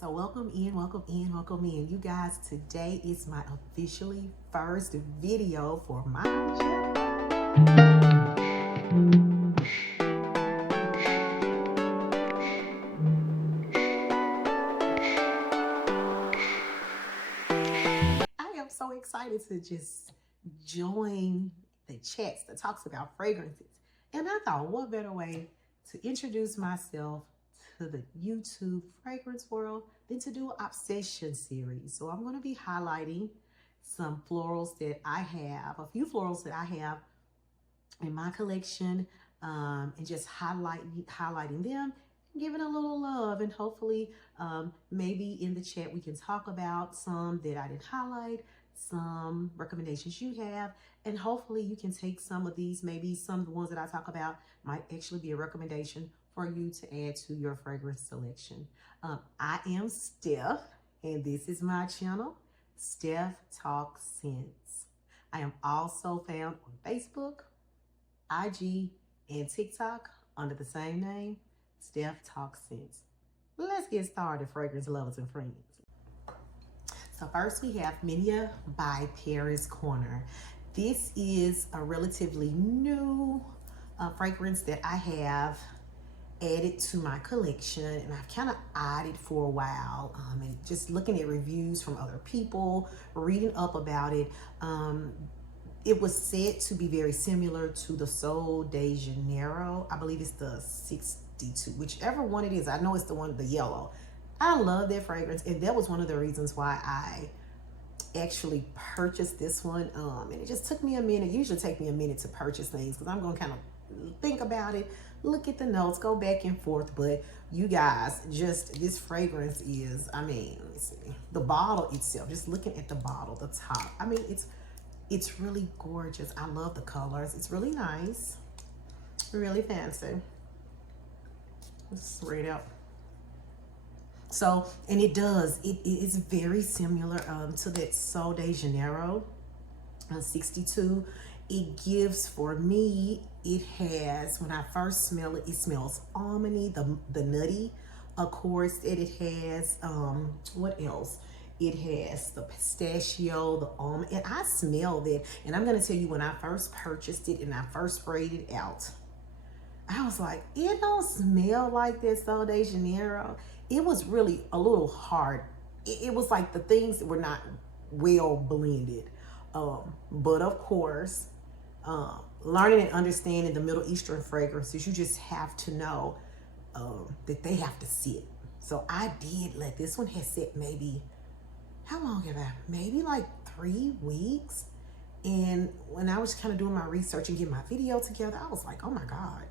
So welcome in, welcome in, welcome in. You guys, today is my officially first video for my channel. I am so excited to just join the chats that talks about fragrances. And I thought, what better way to introduce myself to the YouTube fragrance world than to do an obsession series. So I'm going to be highlighting some florals that I have, a few florals that I have in my collection, and just highlighting them, giving a little love, and hopefully maybe in the chat we can talk about some that I didn't highlight, some recommendations you have, and hopefully you can take some of these. Maybe some of the ones that I talk about might actually be a recommendation for you to add to your fragrance selection. I am Steph, and this is my channel, Steph Talk Scents. I am also found on Facebook, IG, and TikTok under the same name, Steph Talk Scents. Let's get started, fragrance lovers and friends. So first we have Minia by Paris Corner. This is a relatively new fragrance that I have added to my collection, and I've kind of eyed it for a while, and just looking at reviews from other people, reading up about it. It was said to be very similar to the Sol de Janeiro. I believe it's the 62, whichever one it is. I know it's the one, the yellow. I love that fragrance, and that was one of the reasons why I actually purchased this one. And it just took me a minute. Usually take me a minute to purchase things because I'm going to kind of think about it, look at the notes, go back and forth. But you guys, just this fragrance is, I mean, let me see. The bottle itself, just looking at the bottle, the top, I mean, it's really gorgeous. I love the colors. It's really nice, really fancy. Let's read out. So, and it is very similar to that Sol de Janeiro 62. It gives, for me, it has, when I first smell it, it smells almondy, the nutty, of course, that it has. What else? It has the pistachio, the almond, and I smell that. And I'm going to tell you, when I first purchased it and I first sprayed it out, I was like, it don't smell like that Sol de Janeiro. It was really a little hard. It was like the things were not well blended. But of course, learning and understanding the Middle Eastern fragrances, you just have to know that they have to sit. So I did let this one has sit maybe, how long have I? Maybe like 3 weeks. And when I was kind of doing my research and getting my video together, I was like, oh my God.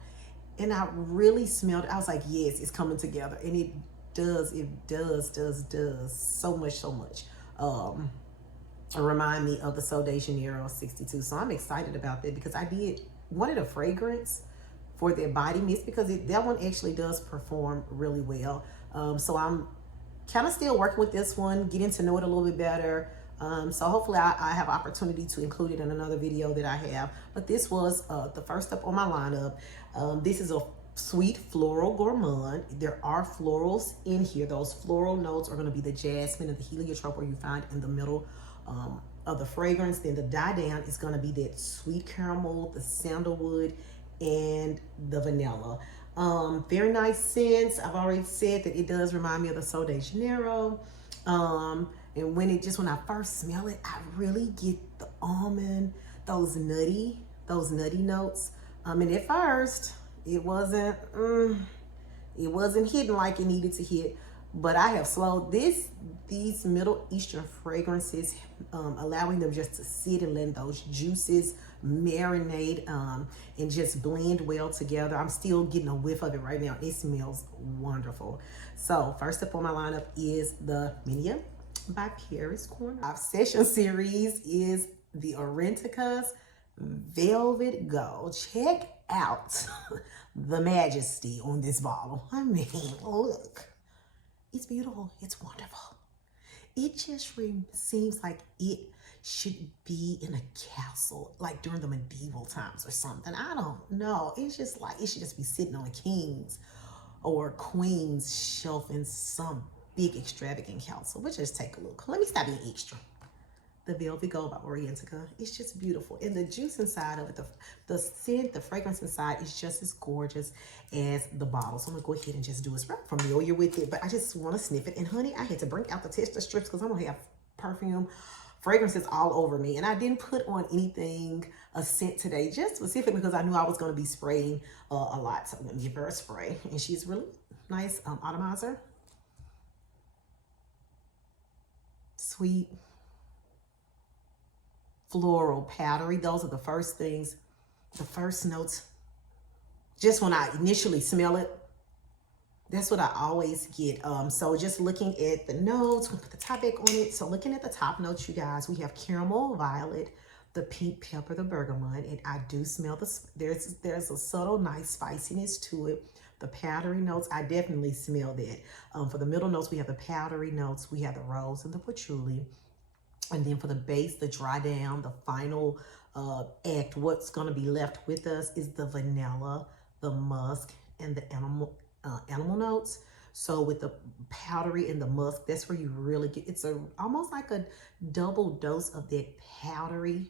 And I really smelled it. I was like, yes, it's coming together. And it does so much. Remind me of the Sol de Janeiro 62. So I'm excited about that because I did wanted a fragrance for their body mist because that one actually does perform really well. So I'm kind of still working with this one, getting to know it a little bit better. So hopefully I have opportunity to include it in another video that I have. But this was the first up on my lineup. This is a sweet floral gourmand. There are florals in here. Those floral notes are going to be the jasmine and the heliotrope, where you find in the middle of the fragrance. Then the die down is going to be that sweet caramel, the sandalwood, and the vanilla. Very nice scents. I've already said that it does remind me of the Sol de Janeiro. And when I first smell it, I really get the almond, those nutty notes. And at first, it wasn't hitting like it needed to hit. But I have slowed these Middle Eastern fragrances, allowing them just to sit and let those juices marinate and just blend well together. I'm still getting a whiff of it right now. It smells wonderful. So first up on my lineup is the Minia by Paris Corner. Obsession series is the Orenticas Velvet Gold. Check out the majesty on this bottle. I mean, look. It's beautiful. It's wonderful. It just seems like it should be in a castle, like during the medieval times or something. I don't know. It's just like it should just be sitting on a king's or queen's shelf in some big extravagant council. We'll just take a look. Let me stop being extra. The Velvet Gold by Orientica. It's just beautiful. And the juice inside of it, the scent, the fragrance inside is just as gorgeous as the bottle. So I'm gonna go ahead and just do it. I'm familiar with it, but I just wanna sniff it. And honey, I had to bring out the tester strips because I'm gonna have perfume, fragrances all over me. And I didn't put on anything, a scent today, just specifically because I knew I was gonna be spraying a lot. So I'm gonna give her a spray. And she's really nice atomizer. Sweet. Floral, powdery. Those are the first things, the first notes. Just when I initially smell it, that's what I always get. So just looking at the notes, we'll put the top back on it. So looking at the top notes, you guys, we have caramel, violet, the pink pepper, the bergamot, and I do smell there's a subtle, nice spiciness to it. The powdery notes, I definitely smell that. For the middle notes, we have the powdery notes, we have the rose and the patchouli. And then for the base, the dry down, the final act, what's going to be left with us is the vanilla, the musk, and the animal notes. So with the powdery and the musk, that's where you really get, it's almost like a double dose of that powdery,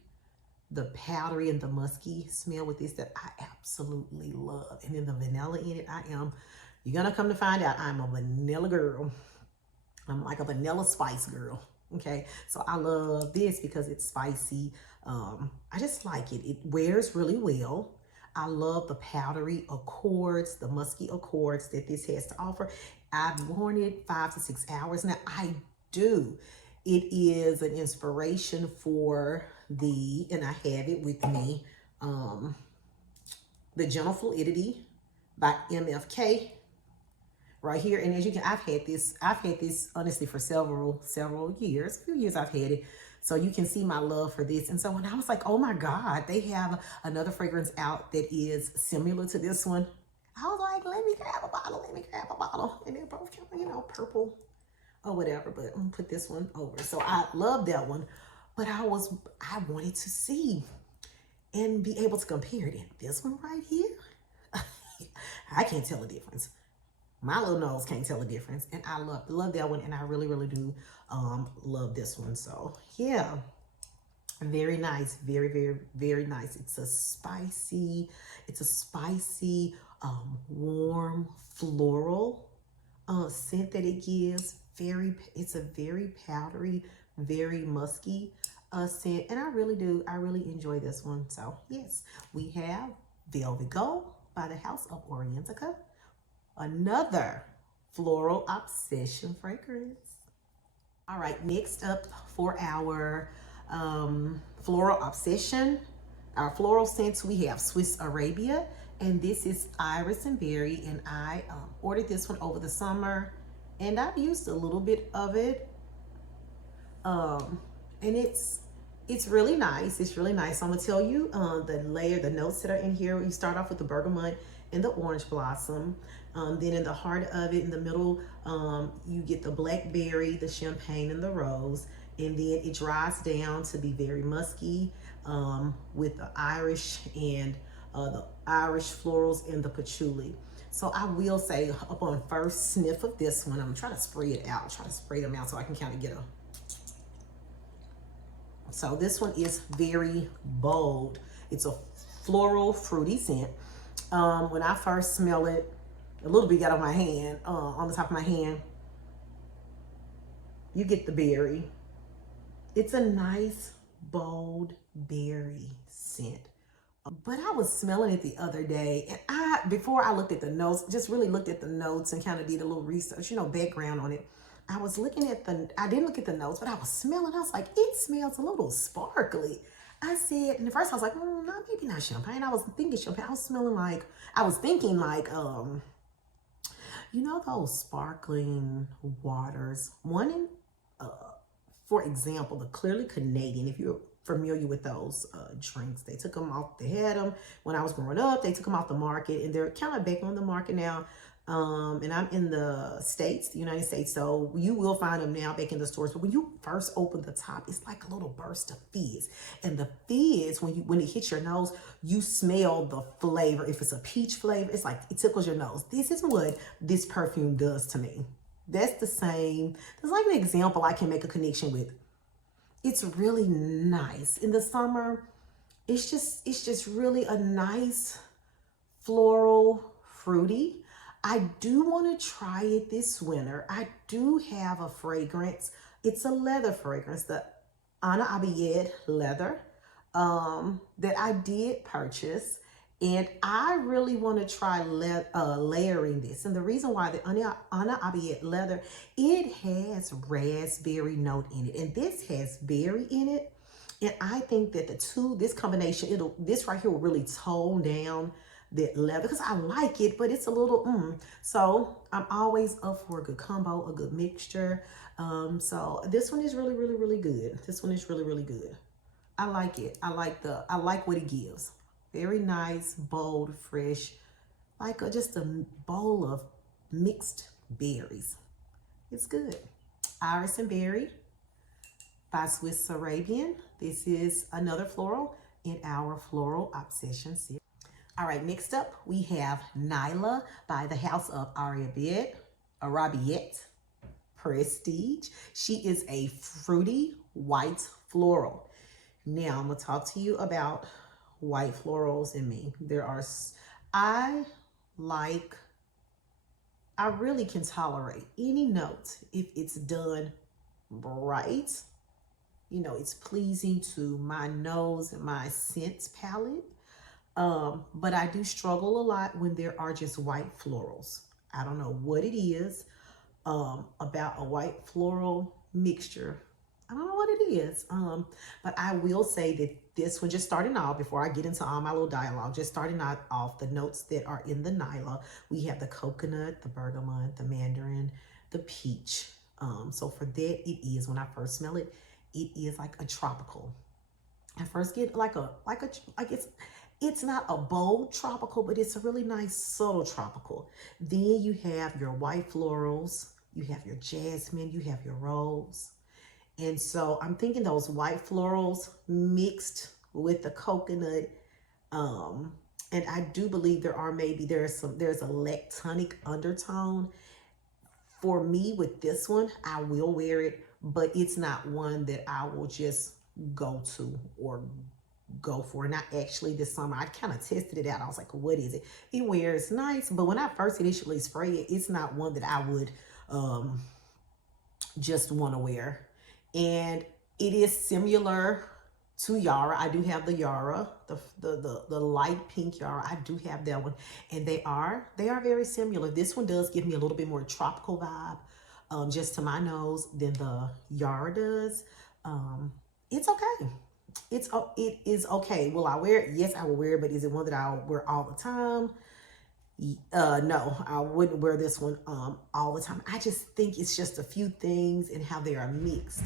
the powdery and the musky smell with this that I absolutely love. And then the vanilla in it, you're going to come to find out, I'm a vanilla girl. I'm like a vanilla spice girl. Okay, so I love this because it's spicy. I just like it. It wears really well. I love the powdery accords, the musky accords that this has to offer. I've worn it 5 to 6 hours now. I do. It is an inspiration for and I have it with me, the Gentle Fluidity by MFK. Right here, and as you can, I've had this honestly for several years, a few years I've had it. So you can see my love for this. And so when I was like, oh my God, they have another fragrance out that is similar to this one, I was like, let me grab a bottle. And they're both kind of, you know, purple or whatever, but I'm gonna put this one over. So I love that one, but I wanted to see and be able to compare it. This one right here, I can't tell the difference. My little nose can't tell the difference. And I love that one. And I really, really do love this one. So yeah, very nice. Very, very, very nice. It's a spicy, warm floral scent that it gives. It's a very powdery, very musky scent. And I really enjoy this one. So yes, we have Velvet Gold by the House of Orientica. Another Floral Obsession fragrance. All right, next up for our Floral Obsession, our floral scents, we have Swiss Arabia, and this is Iris and Berry, and I ordered this one over the summer, and I've used a little bit of it, and it's really nice. It's really nice. So I'm gonna tell you the notes that are in here. You start off with the bergamot and the orange blossom. Then in the heart of it, in the middle, you get the blackberry, the champagne, and the rose. And then it dries down to be very musky with the Irish and the Irish florals and the patchouli. So I will say, upon first sniff of this one, I'm gonna try to spray it out. Try to spray them out so I can kind of get a. So this one is very bold. It's a floral, fruity scent. When I first smell it, a little bit got on my hand, on the top of my hand. You get the berry. It's a nice, bold berry scent. But I was smelling it the other day, and before I looked at the notes, just really looked at the notes and kind of did a little research, you know, background on it. I was looking at I didn't look at the notes, but I was smelling. I was like, it smells a little sparkly. I said, and at first I was like, no, maybe not champagne. I was thinking champagne. I was thinking like, you know, those sparkling waters. One in, for example, the Clearly Canadian, if you're familiar with those drinks, they took them off. They had them when I was growing up. They took them off the market, and they're kind of back on the market now. And I'm in the States, the United States, so you will find them now back in the stores. But when you first open the top, it's like a little burst of fizz. And the fizz, when it hits your nose, you smell the flavor. If it's a peach flavor, it's like it tickles your nose. This is what this perfume does to me. That's the same. There's like an example I can make a connection with. It's really nice in the summer. It's just really a nice floral, fruity. I do want to try it this winter. I do have a fragrance. It's a leather fragrance, the Anna Abiyed leather, that I did purchase. And I really want to try layering this. And the reason why the Anna Abiyed leather, it has raspberry note in it. And this has berry in it. And I think that this combination, this right here will really tone down that leather, because I like it, but it's a little, So I'm always up for a good combo, a good mixture. So this one is really, really, really good. This one is really, really good. I like it. I like what it gives. Very nice, bold, fresh, like just a bowl of mixed berries. It's good. Iris and Berry by Swiss Arabian. This is another floral in our Floral Obsession series. All right, next up we have Nyla by the House of Arabiet Prestige. She is a fruity white floral. Now I'm gonna talk to you about white florals and me. I really can tolerate any note if it's done right. You know, it's pleasing to my nose and my scent palette. But I do struggle a lot when there are just white florals. I don't know what it is about a white floral mixture. I don't know what it is. But I will say that this one, just starting off, before I get into all my little dialogue, just starting off, the notes that are in the Nyla, we have the coconut, the bergamot, the mandarin, the peach. So for that, it is, when I first smell it, it is like a tropical. I first get it's not a bold tropical, but it's a really nice subtle tropical. Then you have your white florals, you have your jasmine, you have your rose. And so I'm thinking those white florals mixed with the coconut. And I do believe there's a lactonic undertone. For me with this one, I will wear it, but it's not one that I will just go to or go for. And actually this summer, I kind of tested it out. I was like, what is it? It wears nice, but when I first initially spray it, it's not one that I would just want to wear. And it is similar to Yara. I do have the Yara, the light pink Yara. I do have that one, and they are very similar. This one does give me a little bit more tropical vibe, just to my nose, than the Yara does. It's okay. It is okay. Will I wear it? Yes, I will wear it. But is it one that I'll wear all the time? No, I wouldn't wear this one all the time. I just think it's just a few things and how they are mixed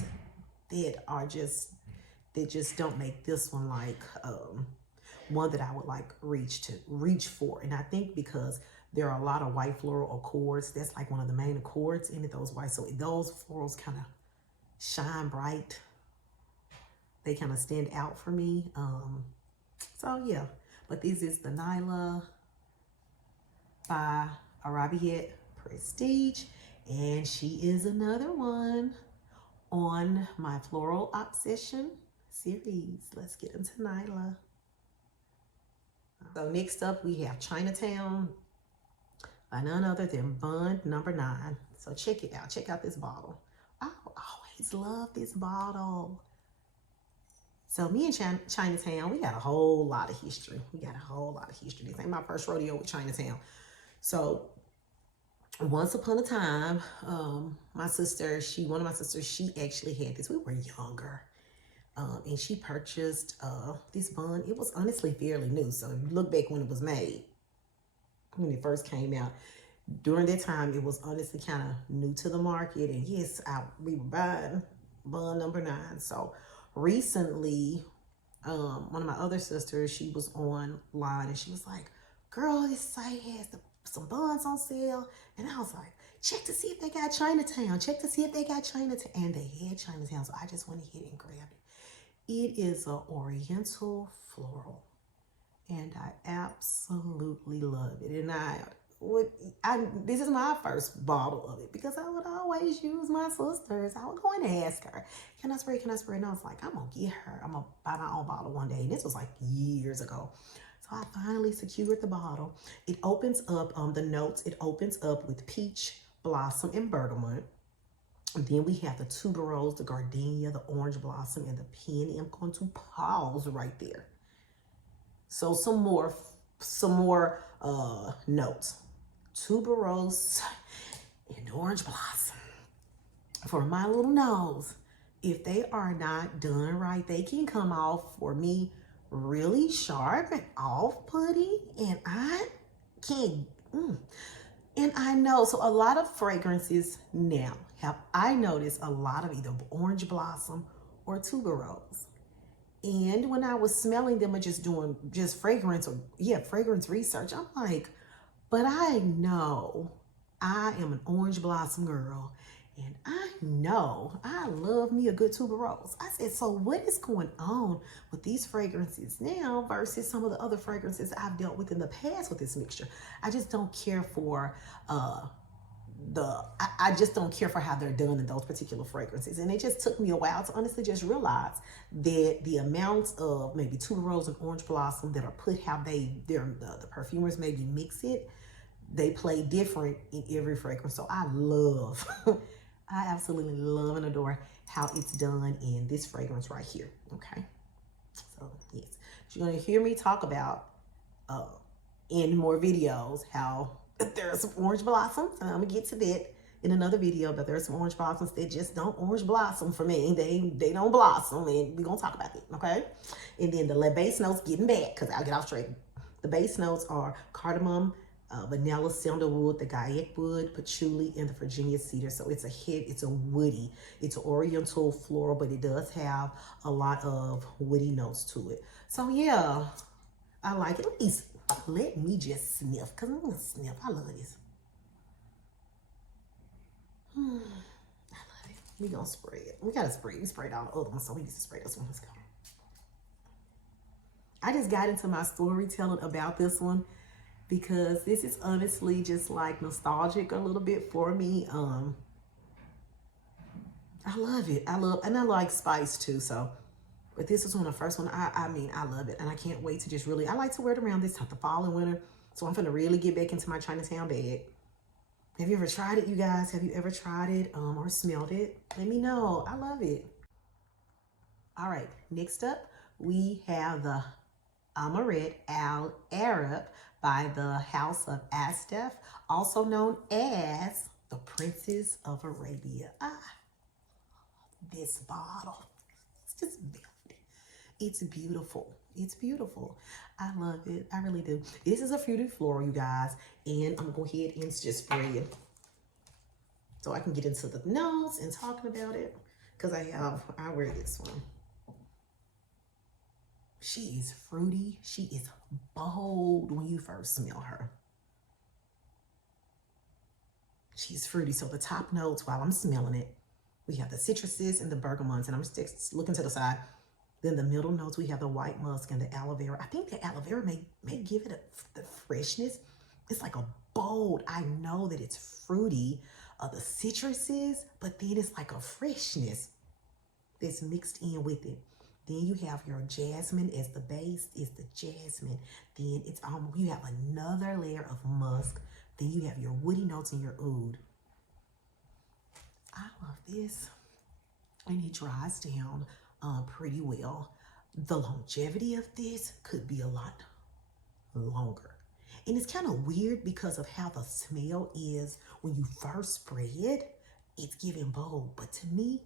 that just don't make this one like one that I would like reach for. And I think because there are a lot of white floral accords, that's like one of the main accords in it, those white. So those florals kind of shine bright. They kind of stand out for me. So yeah, but this is the Nyla by Arabiet Prestige, and she is another one on my Floral Obsession series. Let's get into Nyla. So next up we have Chinatown by none other than Bond number 9. So check it out. Check out this bottle. I always love this bottle. So me and Chinatown, we got a whole lot of history. This ain't my first rodeo with Chinatown. So once upon a time, one of my sisters, she actually had this. We were younger. And she purchased this bun. It was honestly fairly new. So if you look back when it was made, when it first came out, during that time, it was honestly kind of new to the market. And yes, we were buying bun number 9. So recently, one of my other sisters, she was online and she was like, girl, this site has some buns on sale. And I was like, check to see if they got Chinatown. Check to see if they got Chinatown. And they had Chinatown. So I just went ahead and grabbed it. It is an oriental floral. And I absolutely love it. And this is my first bottle of it because I would always use my sister's. I would go and ask her, can I spray? Can I spray? And I was like, I'm going to get her. I'm going to buy my own bottle one day. And this was like years ago. So I finally secured the bottle. It opens up, the notes, it opens up with peach, blossom, and bergamot. And then we have the tuberose, the gardenia, the orange blossom, and the peony. I'm going to pause right there. So some more notes. Tuberose and orange blossom. For my little nose, if they are not done right, they can come off for me really sharp and off-putting, and I can't. And I know, so a lot of fragrances now I noticed a lot of either orange blossom or tuberose. And when I was smelling them or just doing fragrance fragrance research, I'm like, but I know I am an orange blossom girl. And I know I love me a good tuberose. I said, so what is going on with these fragrances now versus some of the other fragrances I've dealt with in the past with this mixture? I just don't care for I just don't care for how they're done in those particular fragrances. And it just took me a while to honestly just realize that the amounts of maybe tuberose and orange blossom that are put how the perfumers maybe mix it, they play different in every fragrance. So I love, I absolutely love and adore how it's done in this fragrance right here. Okay. So yes, you're going to hear me talk about in more videos how there are some orange blossoms, and I'm gonna get to that in another video, but there are some orange blossoms that just don't orange blossom for me. They don't blossom, and we're gonna talk about that, okay? And then the base notes, getting back, because I'll get off track. The base notes are cardamom, vanilla, sandalwood, the Gaiac wood, patchouli, and the Virginia cedar. So it's a woody, it's an oriental floral, but it does have a lot of woody notes to it. So yeah, I like it. Let me just sniff, because I'm going to sniff. I love this. I love it. We're going to spray it. We got to spray it. We sprayed all the other ones, so we need to spray this one. Let's go. I just got into my storytelling about this one because this is honestly just like nostalgic a little bit for me. I love it. And I like spice too, so. But this is one of the first one. I mean, I love it. And I can't wait to just really, I like to wear it around this time, the fall and winter. So I'm going to really get back into my Chinatown bag. Have you ever tried it, you guys? Have you ever tried it or smelled it? Let me know. I love it. All right. Next up, we have the Amaret Al Arab by the House of Astef, also known as the Princess of Arabia. This bottle. It's just beautiful. It's beautiful. It's beautiful. I love it. I really do. This is a fruity floral, you guys. And I'm going to go ahead and just spray it so I can get into the notes and talking about it. Because I wear this one. She is fruity. She is bold when you first smell her. She's fruity. So the top notes, while I'm smelling it, we have the citruses and the bergamots. And I'm just looking to the side. Then the middle notes, we have the white musk and the aloe vera. I think the aloe vera may give it the freshness. It's like a bold, I know that it's fruity, the citruses, but then it's like a freshness that's mixed in with it. Then you have your jasmine as the base, is the jasmine. Then it's you have another layer of musk. Then you have your woody notes and your oud. I love this. And it dries down pretty well. The longevity of this could be a lot longer. And it's kind of weird because of how the smell is when you first spray it. It's giving bold. But to me,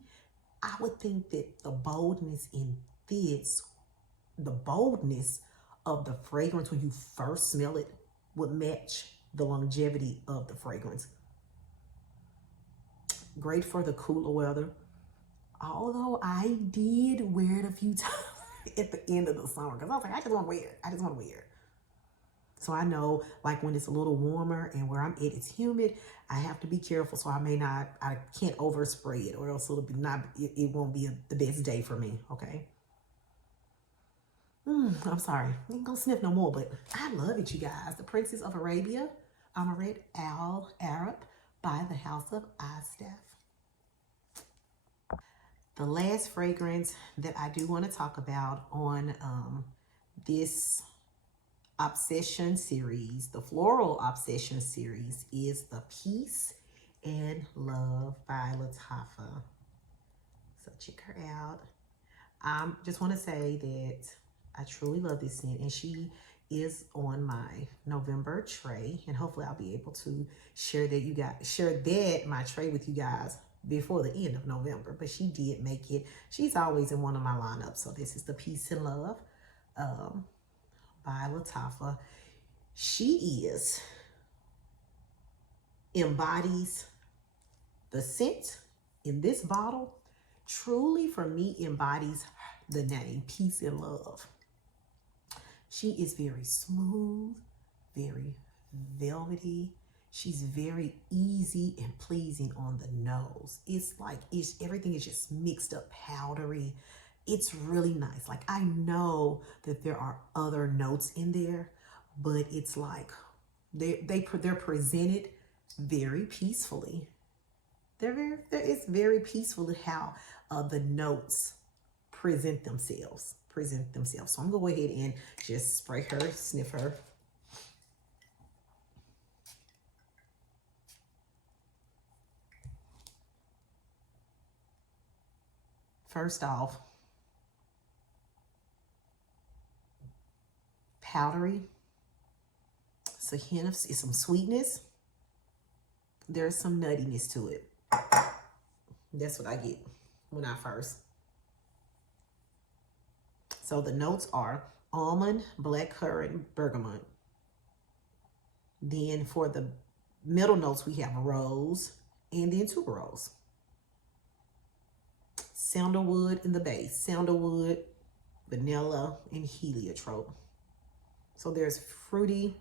I would think that the boldness in this, the boldness of the fragrance when you first smell it would match the longevity of the fragrance. Great for the cooler weather. Although I did wear it a few times at the end of the summer because I was like, I just want to wear it. I just want to wear it. So I know like when it's a little warmer and where I'm at, it's humid, I have to be careful. So I can't overspray it or else it won't be the best day for me. Okay. I'm sorry. I ain't gonna sniff no more, but I love it, you guys. The Princess of Arabia Amaret Al Arab by the House of Istaff. The last fragrance that I do want to talk about on this Obsession series, the Floral Obsession series, is the Peace and Love by Latifah. So check her out. I just want to say that I truly love this scent, and she is on my November tray, and hopefully I'll be able to share my tray with you guys before the end of November. But she did make it. She's always in one of my lineups. So this is the Peace and Love by Latifah. She embodies the scent in this bottle. Truly, for me, embodies the name Peace and Love. She is very smooth, very velvety. She's very easy and pleasing on the nose. It's like everything is just mixed up, powdery. It's really nice. Like, I know that there are other notes in there, but it's like they're presented very peacefully. It's very peaceful how the notes present themselves. So I'm gonna go ahead and just spray her, sniff her. First off, powdery. It's a hint of some sweetness. There's some nuttiness to it. That's what I get when I first. So the notes are almond, blackcurrant, bergamot. Then for the middle notes, we have rose and then tuberose. Sandalwood in the base. Sandalwood, vanilla, and heliotrope. So there's fruity,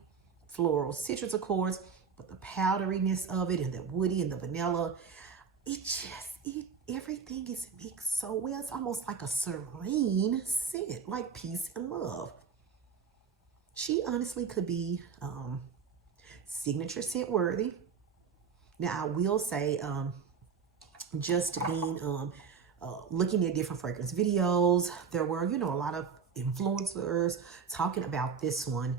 floral, citrus, of course, but the powderiness of it and the woody and the vanilla, everything is mixed so well. It's almost like a serene scent, like peace and love. She honestly could be signature scent worthy. Now, I will say, just being looking at different fragrance videos, there were, a lot of influencers talking about this one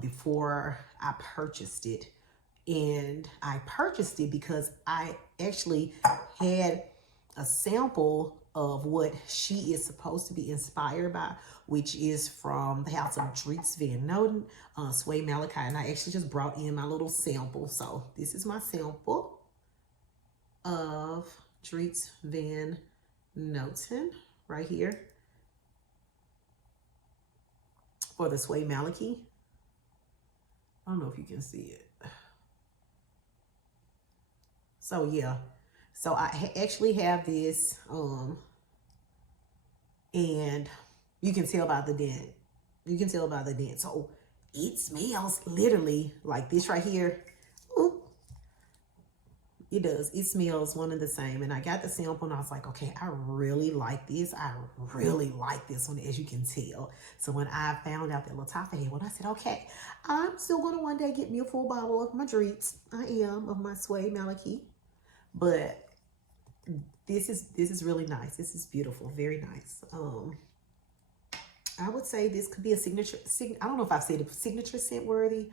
before I purchased it. And I purchased it because I actually had a sample of what she is supposed to be inspired by, which is from the house of Dries Van Noten, Sway Malachi. And I actually just brought in my little sample. So this is my sample of Dries Van Noten right here for the Sway Malachi. I don't know if you can see it. So yeah, so I actually have this, and you can tell by the dent. So it smells literally like this right here. Ooh. It does. It smells one and the same. And I got the sample and I was like, okay, I really like this. I really like this one, as you can tell. So when I found out that Latifah had one, I said, okay, I'm still going to one day get me a full bottle of my Dries. I am, of my Sway Malachi. But this is really nice. This is beautiful. Very nice. I would say this could be a signature. I don't know if I've said a signature scent worthy,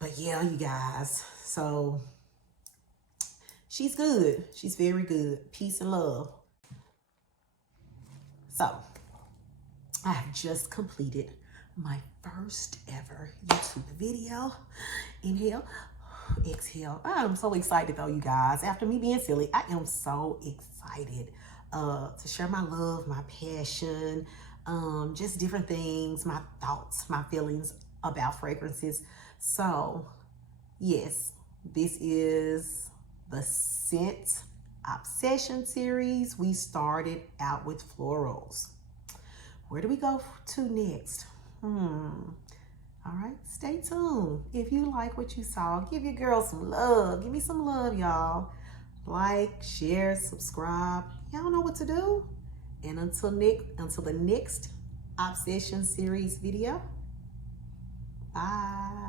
but yeah, you guys. So she's good. She's very good. Peace and love. So I have just completed my first ever YouTube video. Inhale. Exhale. I'm so excited though, you guys. After me being silly, I am so excited to share my love, my passion, just different things, my thoughts, my feelings about fragrances. So yes, this is the Scent Obsession series. We started out with florals. Where do we go to next? All right, stay tuned. If you like what you saw, give your girl some love. Give me some love, y'all. Like, share, subscribe. Y'all know what to do. And until the next Obsession series video, bye.